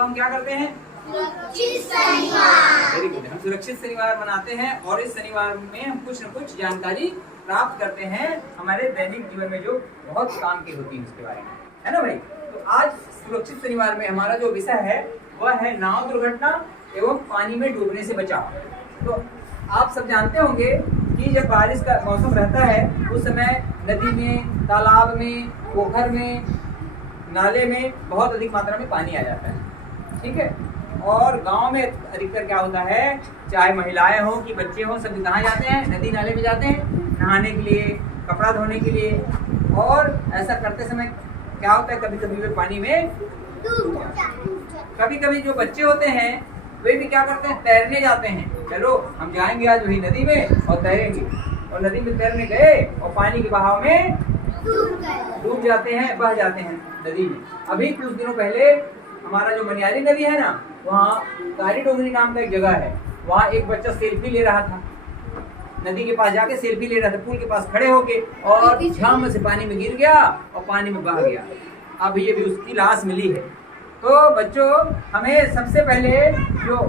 को हम क्या करते हैं? सुरक्षित शनिवार। Very good. हम सुरक्षित शनिवार मनाते हैं और इस शनिवार में हम कुछ न कुछ जानकारी प्राप्त करते हैं हमारे दैनिक जीवन में जो बहुत काम की होती है उसके बारे में, है ना भाई। तो आज सुरक्षित शनिवार में हमारा जो विषय है वह है नाव दुर्घटना एवं पानी में डूबने से बचाव। तो आप सब जानते होंगे कि जब बारिश का मौसम रहता है उस समय नदी में, तालाब में, पोखर में, नाले में बहुत अधिक मात्रा में पानी आ जाता है, ठीक है। और गांव में अधिकतर क्या होता है, चाहे महिलाएं हो कि बच्चे हो, सब कहाँ जाते हैं? नदी नाले में जाते हैं नहाने के लिए, कपड़ा धोने के लिए। और ऐसा करते समय क्या होता है, कभी कभी वे पानी में डूब जाते हैं। कभी कभी जो बच्चे होते हैं वे भी क्या करते हैं, तैरने जाते हैं। चलो हम जाएंगे आज वही नदी में और तैरेंगे, और नदी में तैरने गए और पानी के बहाव में डूब जाते हैं, बह जाते हैं नदी में। अभी कुछ दिनों पहले हमारा जो मनियारी नदी है ना, वहाँ कारी डोंगरी नाम का एक जगह है, वहाँ एक बच्चा सेल्फी ले रहा था, नदी के पास जाके सेल्फी ले रहा था, पुल के पास खड़े होके, और झम से पानी में गिर गया और पानी में बह गया। अब ये भी उसकी लाश मिली है। तो बच्चों, हमें सबसे पहले जो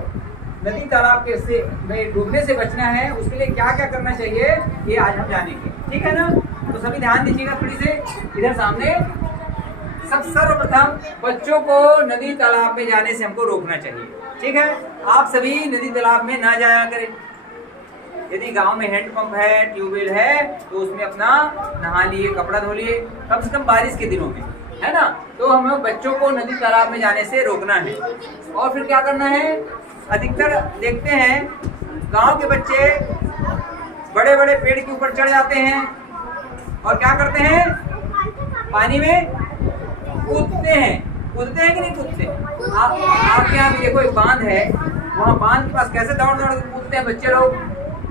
नदी तालाब के से में डूबने से बचना है उसके लिए क्या क्या करना चाहिए ये आज हम जानेंगे, ठीक है ना। तो सभी ध्यान दीजिएगा थोड़ी से इधर सामने। सब सर्वप्रथम बच्चों को नदी तालाब में जाने से हमको रोकना चाहिए, ठीक है। आप सभी नदी तालाब में ना जाया करें। यदि गांव में हैंडपंप है, ट्यूबवेल है, तो उसमें अपना नहा लिए, कपड़ा धो लिए, कम से कम बारिश के दिनों में, है ना। तो हमें बच्चों को नदी तालाब में जाने से रोकना है। और फिर क्या करना है, अधिकतर देखते हैं गांव के बच्चे बड़े बड़े पेड़ के ऊपर चढ़ जाते हैं और क्या करते हैं, पानी में कूदते हैं कि नहीं कूदते? आपके यहाँ भी देखो एक बांध है, वहाँ बांध के पास कैसे दौड़ दौड़ के कूदते हैं बच्चे लोग।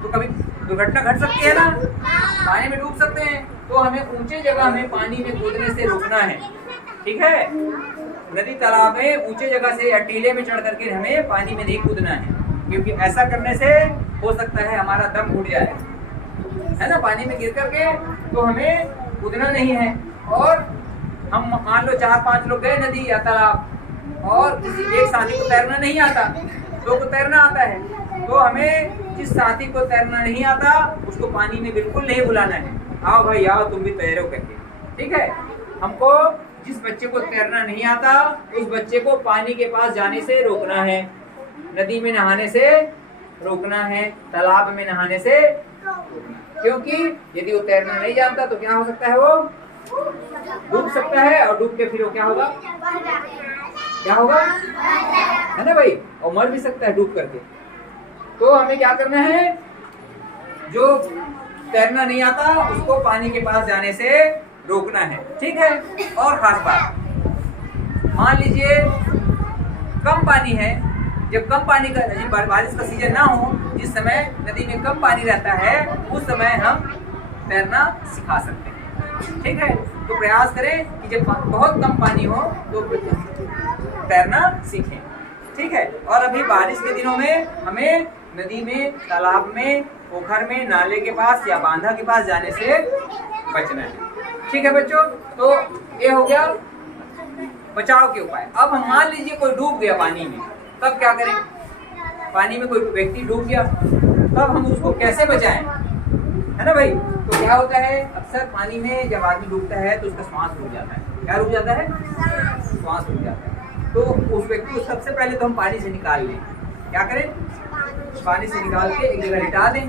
तो कभी दुर्घटना घट सकती है ना, पानी में डूब सकते हैं। तो हमें ऊंचे जगह में पानी में कूदने से रोकना है, ठीक है। नदी तालाब में ऊंचे जगह से या टीले में चढ़ करके हमें पानी में नहीं कूदना है, क्योंकि ऐसा करने से हो सकता है हमारा दम घुट जाए, है ना, पानी में गिर करके। तो हमें कूदना नहीं है। और हम मान लो 4-5 लोग गए नदी या तालाब, और किसी एक साथी को तैरना नहीं आता, दो को तैरना आता है, तो हमें जिस साथी को तैरना नहीं आता उसको पानी में बिल्कुल नहीं बुलाना है, आओ भाई आओ तुम भी तैरो करके, ठीक है। हमको जिस बच्चे को तैरना नहीं आता उस बच्चे को पानी के पास जाने से रोकना है, नदी में नहाने से रोकना है, तालाब में नहाने से, क्योंकि यदि वो तैरना नहीं जानता तो क्या हो सकता है, वो डूब सकता है। और डूब के फिर वो क्या होगा, क्या होगा, है ना भाई, और मर भी सकता है डूब करके। तो हमें क्या करना है, जो तैरना नहीं आता उसको पानी के पास जाने से रोकना है, ठीक है। और खास बात, मान लीजिए कम पानी है, जब कम पानी का बारिश का सीजन ना हो, जिस समय नदी में कम पानी रहता है उस समय हम तैरना सिखा सकते हैं, ठीक है। तो प्रयास करें कि जब बहुत कम पानी हो तो तैरना सीखें, ठीक है। और अभी बारिश के दिनों में हमें नदी में, तालाब में, पोखर में, नाले के पास या बांधा के पास जाने से बचना है, ठीक है बच्चों। तो ये हो गया बचाव के उपाय। अब हम मान लीजिए कोई डूब गया पानी में, तब क्या करें? पानी में कोई व्यक्ति डूब गया, तब हम उसको कैसे बचाएं, है ना भाई। तो क्या होता है, अक्सर पानी में जब आदमी डूबता है तो उसका श्वास रुक जाता है। क्या रुक जाता है? श्वास रुक जाता है। तो उस व्यक्ति को सबसे पहले तो हम पानी से निकाल लें। क्या करें? पानी से निकाल के एक जगह लिटा दें,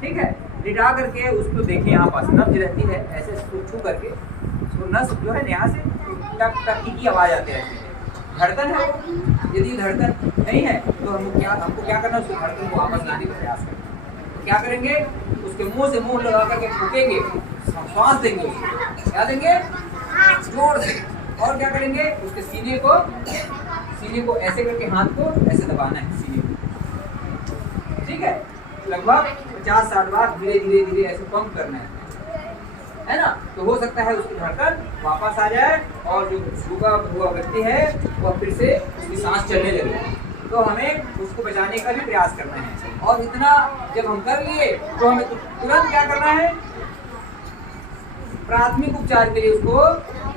ठीक है। लिटा करके उसको देखें, यहाँ पास नब्ज रहती है, ऐसे छू करके उसको नस जो है यहाँ से टक टक की आवाज़ आती रहती है, धड़कन है। यदि धड़कन नहीं है तो हमको क्या करना है, उसको धड़कन को वापस लाने का प्रयास करना। क्या करेंगे, उसके मुंह से मुंह लगा करके फूकेंगे, सांस देंगे, क्या देंगे, जोर से। और क्या करेंगे, उसके सीने को ऐसे करके हाथ को ऐसे दबाना है सीने को, ठीक है। लगभग 50-60 बार धीरे धीरे धीरे ऐसे पंप करना है ना। तो हो सकता है उसकी धड़कन वापस आ जाए और जो डूबा हुआ व्यक्ति है वह फिर से उसकी सांस चलने लगे। तो हमें उसको बचाने का भी प्रयास करना है। और इतना जब हम कर लिए तो हमें तुरंत क्या करना है, प्राथमिक उपचार के लिए उसको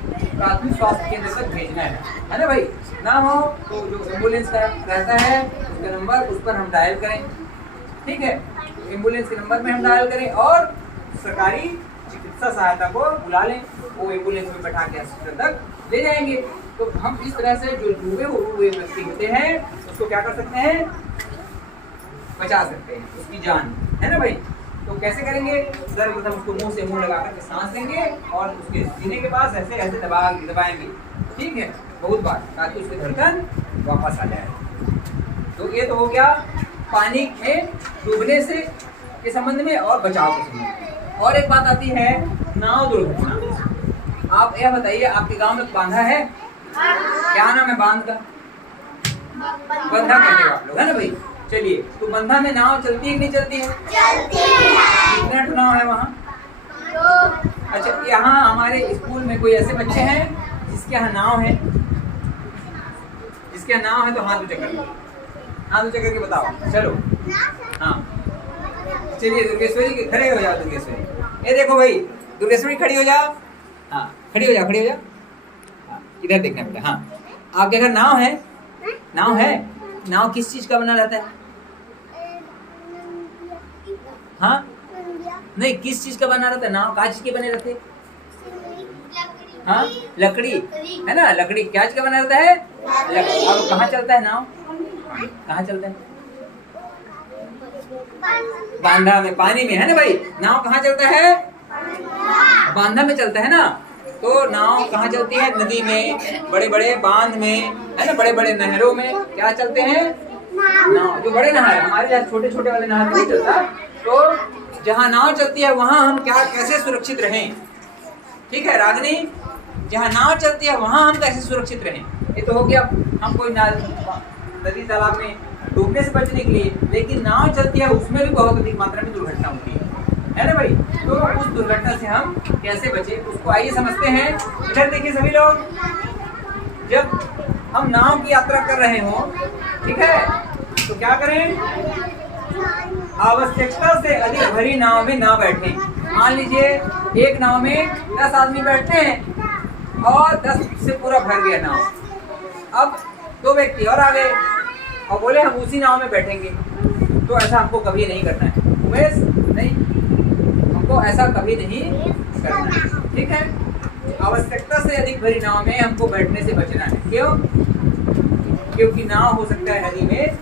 प्राथमिक स्वास्थ्य केंद्र तक भेजना है ना भाई। ना हो तो जो एम्बुलेंस का रहता है उसका नंबर, उस पर हम डायल करें, ठीक है। एम्बुलेंस के नंबर में हम डायल करें और सरकारी चिकित्सा सहायता को बुला लें, वो एम्बुलेंस में बैठा के अस्पताल तक ले जाएंगे। तो हम इस तरह से जो डूबे हुए व्यक्ति होते हैं उसको क्या कर सकते हैं, बचा सकते हैं, उसकी जान, है ना भाई। तो कैसे करेंगे, सर्वप्रथम उसको मुंह से मुंह लगा करके सांस लेंगे और उसके सीने के पास ऐसे ऐसे दबाएंगे, ठीक है, बहुत बार, ताकि उसकी धड़कन वापस आ जाए। तो ये तो हो गया पानी में डूबने से के संबंध में और बचाव के संबंध में। और एक बात आती है नाव दुर्घटना। आप यह बताइए, आपके गांव में बांधा है, क्या नाम है बांध का? बंधा कहते हो आप लोग, है ना भाई। चलिए, तो बंधा में नाव चलती है कि नहीं चलती है? चलती है। कितना नाव है वहाँ? अच्छा, यहाँ हमारे स्कूल में कोई ऐसे बच्चे हैं जिसके यहाँ नाव है? जिसके यहाँ नाव है तो हाथ ऊंचा कर लो, हाथ ऊंचा करके बताओ। चलो, हाँ, चलिए दुर्गेश्वरी खड़े हो जाओ। दुर्गेश्वरी, ये देखो भाई, दुर्गेश्वरी खड़ी हो जाओ। हाँ, खड़ी हो जाओ, खड़ी हो जाओ। हाँ, इधर देखना बेटा। हाँ, आपके घर नाव है? नाव है? नाव किस चीज का बना रहता है? हाँ, नहीं, किस चीज का बना रहता है नाव? क्या चीज के बने रहते? हाँ, लकड़ी, है ना। लकड़ी क्या चीज का बना रहता है? लकड़ी। अब कहाँ चलता है नाव? कहाँ चलता है? बांधा में, पानी में, है ना भाई। नाव कहाँ चलता है? बांधा में चलता है ना। तो नाव कहाँ चलती है? नदी में, बड़े बड़े बांध में, है ना, बड़े बड़े नहरों में क्या चलते हैं? नाव। जो बड़े नहर, हमारे यहाँ छोटे छोटे वाले नहर नहीं चलता। तो जहाँ नाव चलती है वहाँ हम क्या कैसे सुरक्षित रहें? ठीक है रागनी, जहाँ नाव चलती है वहाँ हम कैसे सुरक्षित रहें? ये तो हो गया हम कोई नदी तालाब में डूबने से बचने के लिए। लेकिन नाव चलती है उसमें भी बहुत अधिक मात्रा में दुर्घटना होती है ना भाई। तो उस दुर्घटना से हम कैसे बचे उसको आइए समझते हैं। इधर देखिए सभी लोग, जब हम नाव की यात्रा कर रहे हो, ठीक है, तो क्या करें? आवश्यकता से अधिक भरी नाव में ना बैठे। मान लीजिए एक नाव में 10 आदमी बैठते हैं और 10 से पूरा भर गया नाव। अब 2 व्यक्ति और आ गए और बोले हम उसी नाव में बैठेंगे। तो ऐसा हमको कभी नहीं करना है उमेश, नहीं, हमको ऐसा कभी नहीं करना है, ठीक है। आवश्यकता से अधिक भरी नाव में हमको बैठने से बचना है। क्यों? क्योंकि नाव हो सकता है नदी में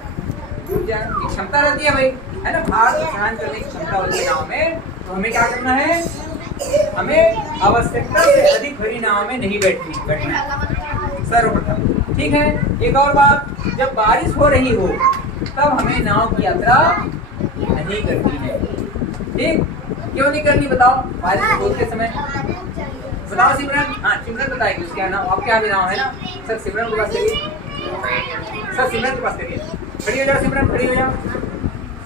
डूब जाए की क्षमता रहती है भाई, है ना, भार सहन करने की क्षमता होती है नाव में। तो हमें क्या करना है? हमें आवश्यकता से अधिक भरी नाव में नहीं बैठना है सर्वप्रथम, ठीक है। एक और बात, जब बारिश हो रही हो तब हमें नाव की यात्रा नहीं करनी है, ठीक। क्यों नहीं करनी बताओ? बारिश होते समय बताओ सिमरन। हाँ, सिमरन बताएगी उसके नाम, आपके यहाँ भी नाव है ना। सर सिमरन के पास करिए, सर सिमरन के पास करिए। खड़ी हो जाओ सिमरन, खड़ी हो जाओ,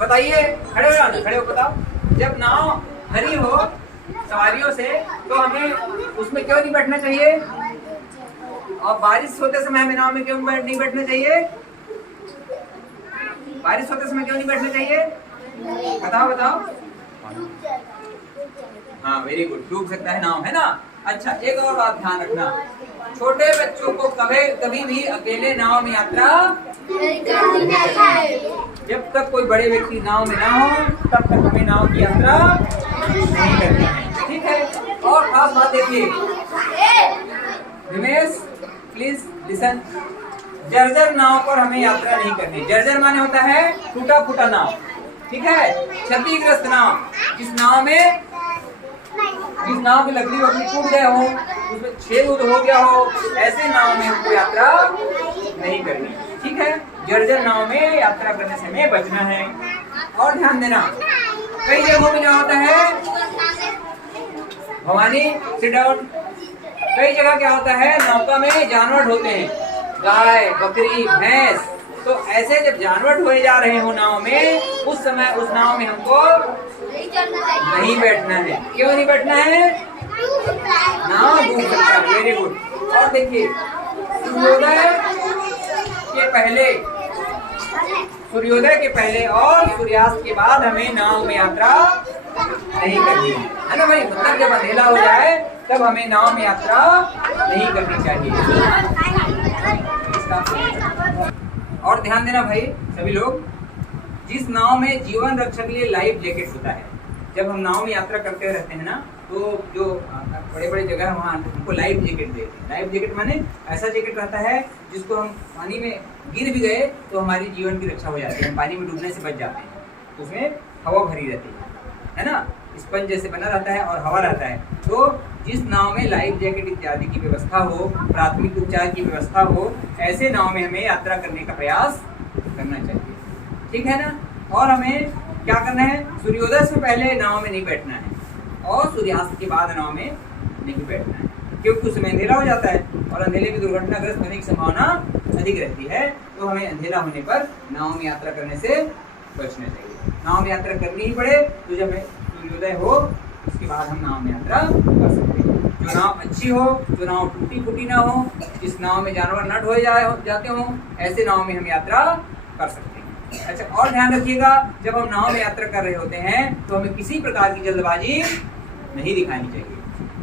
बताइए, खड़े हो जाओ ना, खड़े हो बताओ। जब नाव भरी हो सवारियों से तो हमें उसमें क्यों नहीं बैठना चाहिए? और बारिश होते समय हमें नाव में क्यों नहीं बैठना चाहिए? बारिश होते समय क्यों नहीं बैठना चाहिए? बताओ बताओ। हाँ, वेरी गुड, डूब सकता है नाव, है ना। अच्छा, एक और बात ध्यान रखना, छोटे बच्चों को कभी भी अकेले नाव में यात्रा नहीं करनी चाहिए। जब तक कोई बड़े व्यक्ति नाव में ना हो तब तक हमें नाव की यात्रा नहीं करनी है, ठीक है। और खास बात देखिए रमेश, प्लीज लिसन, जर्जर नाव पर हमें यात्रा नहीं करनी। जर्जर माने होता है टूटा फूटा नाव, ठीक है, क्षतिग्रस्त नाव। जिस नाव की लकड़ी वकड़ी टूट गए हो, उसमें छेद हो गया हो, ऐसे नाव में हमको यात्रा नहीं करनी, ठीक है। जर्जर नाव में यात्रा करने से हमें बचना है। और ध्यान देना, कई जगहों में क्या होता है, भवानी सिट डाउन, कई जगह क्या होता है नौका में जानवर होते हैं, गाय बकरी भैंस। तो ऐसे जब जानवर ढोए जा रहे हो नाव में, उस समय उस नाव में हमको नहीं बैठना है। क्यों नहीं बैठना है? नाव डूब सकता है। Very good. और देखिए, सूर्योदय के पहले सूर्योदय के पहले और सूर्यास्त के बाद हमें नाव में यात्रा नहीं करनी है ना भाई। मतलब जब अंधेरा हो जाए तब हमें नाव में यात्रा नहीं करनी चाहिए। और ध्यान देना भाई सभी लोग, जिस नाव में जीवन रक्षक के लिए लाइफ जैकेट होता है, जब हम नाव में यात्रा करते रहते हैं ना, तो जो बड़े बड़े जगह वहाँ हमको लाइफ जैकेट देते हैं। लाइफ जैकेट माने ऐसा जैकेट रहता है जिसको हम पानी में गिर भी गए तो हमारी जीवन की रक्षा हो जाती है, हम पानी में डूबने से बच जाते हैं। उसमें हवा भरी रहती है ना, स्पंज जैसे बना रहता है और हवा रहता है। तो जिस नाव में लाइफ जैकेट इत्यादि की व्यवस्था हो, प्राथमिक उपचार की व्यवस्था हो, ऐसे नाव में हमें यात्रा करने का प्रयास करना चाहिए, ठीक है ना। और हमें क्या करना है, सूर्योदय से पहले नाव में नहीं बैठना है और सूर्यास्त के बाद नाव में नहीं बैठना है, क्योंकि उसमें अंधेरा हो जाता है और अंधेरे में दुर्घटनाग्रस्त होने की संभावना अधिक रहती है। तो हमें अंधेरा होने पर नाव में यात्रा करने से बचना चाहिए। नाव में यात्रा करनी ही पड़े तो जब सूर्योदय हो उसके बाद हम नाव में यात्रा कर सकते हैं। जो नाव अच्छी हो, जो नाव टूटी फूटी ना हो, जिस नाव में जानवर न ढोए जाते हो, ऐसे नाव में हम यात्रा कर सकते हैं। अच्छा, और ध्यान रखिएगा, जब हम नाव में यात्रा कर रहे होते हैं तो हमें किसी प्रकार की जल्दबाजी नहीं दिखानी चाहिए,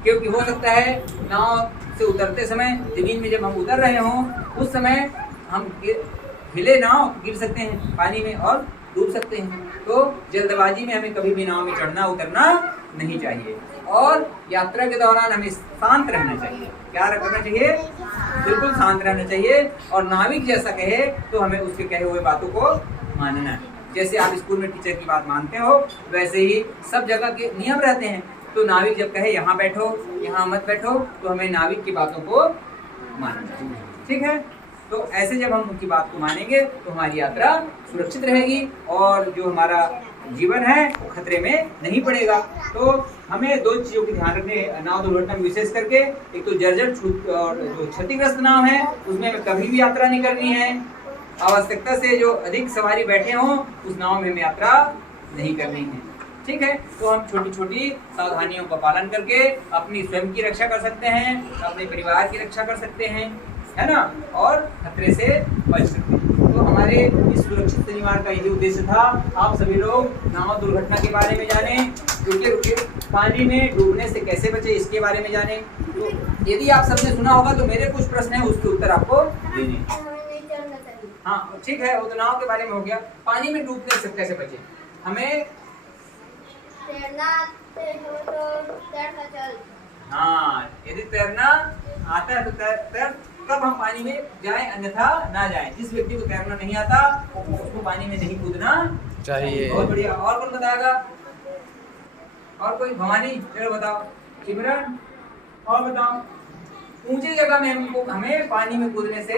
क्योंकि हो सकता है नाव से उतरते समय जमीन में जब हम उतर रहे हों उस समय हम हिले नाव गिर सकते हैं पानी में और डूब सकते हैं। तो जल्दबाजी में हमें कभी भी नाव में चढ़ना उतरना नहीं चाहिए। और यात्रा के दौरान हमें शांत रहना चाहिए। क्या करना चाहिए? बिल्कुल शांत रहना चाहिए। और नाविक जैसा कहे तो हमें उसके कहे हुए बातों को मानना है। जैसे आप स्कूल में टीचर की बात मानते हो, वैसे ही सब जगह के नियम रहते हैं। तो नाविक जब कहे यहाँ बैठो, यहाँ मत बैठो, तो हमें नाविक की बातों को मानना चाहिए, ठीक है। तो ऐसे जब हम उनकी बात को मानेंगे तो हमारी यात्रा सुरक्षित रहेगी और जो हमारा जीवन है वो खतरे में नहीं पड़ेगा। तो हमें दो चीज़ों की ध्यान रखने नाव दुर्घटना में, विशेष करके एक तो जर्जर और जो क्षतिग्रस्त नाव है उसमें हमें कभी भी यात्रा नहीं करनी है। आवश्यकता से जो अधिक सवारी बैठे हों उस नाव में हमें यात्रा नहीं करनी है, ठीक है। तो हम छोटी छोटी सावधानियों का पालन करके अपनी स्वयं की रक्षा कर सकते हैं, अपने परिवार की रक्षा कर सकते हैं, है ना, और खतरे से बच सकते हैं। तो हमारे इस सुरक्षित शनिवार का यही उद्देश्य था, आप सभी लोग नाव दुर्घटना के बारे में जानें, रुके पानी में डूबने से कैसे बचे इसके बारे में जानें। तो यदि आप सबने सुना होगा तो मेरे कुछ प्रश्न हैं, उसके उत्तर आपको देने। हाँ ठीक है, वो तो नाव के बारे में हो गया। पानी में डूबने से कैसे बचे? हमें तैरना हो तो तैरना चल। हाँ, यदि तैरना आता है तो तैर तब हम पानी में जाएं, अन्यथा ना जाएं। जिस व्यक्ति को तैरना नहीं आता उसको पानी में नहीं कूदना चाहिए। बहुत बढ़िया। और कौन बताएगा? और कोई? भवानी चलो बताओ। सिमरन और बताओ। ऊंची जगह में हमें पानी में कूदने से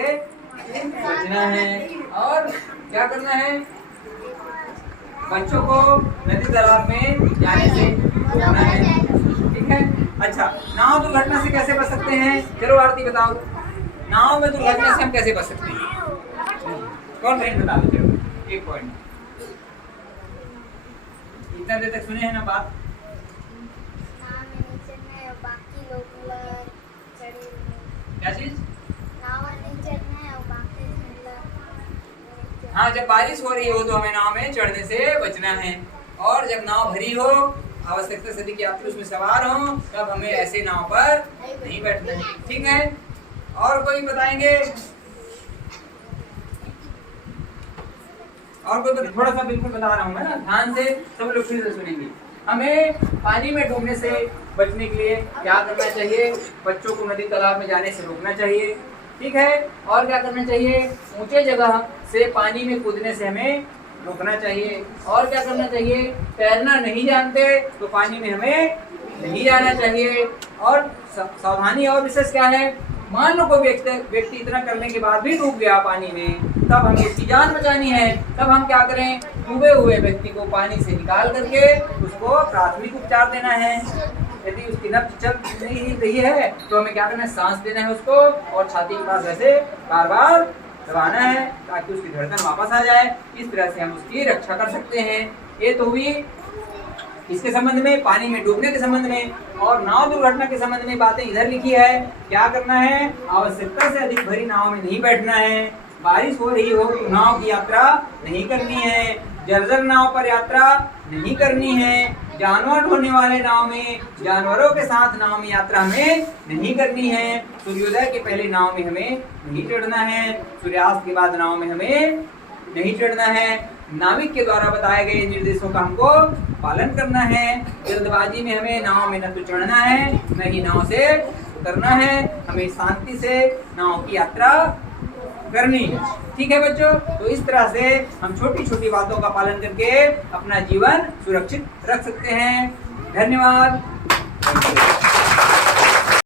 बचना है। और क्या करना है? बच्चों को नदी तालाब में जाने से रोकना है, ठीक है। अच्छा, नाव दुर्घटना से कैसे बच सकते हैं? चलो आरती बताओ, नाव में दुर्घटना से हम कैसे बच सकते हैं? कौन फ्रेंड बता दो, चलो एक पॉइंट। इतना देर तक सुने हैं ना बात? क्या चीज? हाँ, जब बारिश हो रही हो तो हमें नाव में चढ़ने से बचना है। और जब नाव भरी हो, आवश्यकता से अधिक यात्री उसमें सवार हो, तब हमें ऐसे नाव पर नहीं बैठना है, ठीक है। और कोई बताएंगे? और कोई थोड़ा सा बिल्कुल बता रहा हूँ मैं ना, ध्यान से सब लोग फिर से सुनेंगे। हमें पानी में डूबने से बचने के लिए क्या करना चाहिए? बच्चों को नदी तालाब में जाने से रोकना चाहिए, ठीक है। और क्या करना चाहिए? ऊंचे जगह से पानी में कूदने से हमें रोकना चाहिए। और क्या करना चाहिए? तैरना नहीं जानते तो पानी में हमें नहीं जाना चाहिए। और सावधानी और विशेष क्या है? मान लो कोई व्यक्ति इतना करने के बाद भी डूब गया पानी में, तब हमें उसकी जान बचानी है। तब हम क्या करें? डूबे हुए व्यक्ति को पानी से निकाल करके उसको प्राथमिक उपचार देना है। यदि उसकी नब्ज चल नहीं रही है तो हमें क्या करना है? सांस देना है उसको और छाती के पास ऐसे बार बार दबाना है ताकि उसकी धड़कन वापस आ जाए। इस तरह से हम उसकी रक्षा कर सकते हैं। ये तो हुई इसके संबंध में, पानी में डूबने के संबंध में। और नाव दुर्घटना के संबंध में बातें इधर लिखी है। क्या करना है? आवश्यकता से अधिक भरी नाव में नहीं बैठना है। बारिश हो रही हो तो नाव की यात्रा नहीं करनी है, जर्जर नाव पर यात्रा नहीं करनी है, जानवर ढोने वाले नाव में जानवरों के साथ नाव में यात्रा हमें नहीं करनी है, सूर्योदय के पहले नाव में हमें नहीं चढ़ना है, सूर्यास्त के बाद नाव में हमें नहीं चढ़ना है, नाविक के द्वारा बताए गए निर्देशों का हमको पालन करना है, जल्दबाजी में हमें नाव में न तो चढ़ना है न ही नाव से उतरना है, हमें शांति से नाव की यात्रा करनी है। ठीक है बच्चों, तो इस तरह से हम छोटी छोटी बातों का पालन करके अपना जीवन सुरक्षित रख सकते हैं। धन्यवाद।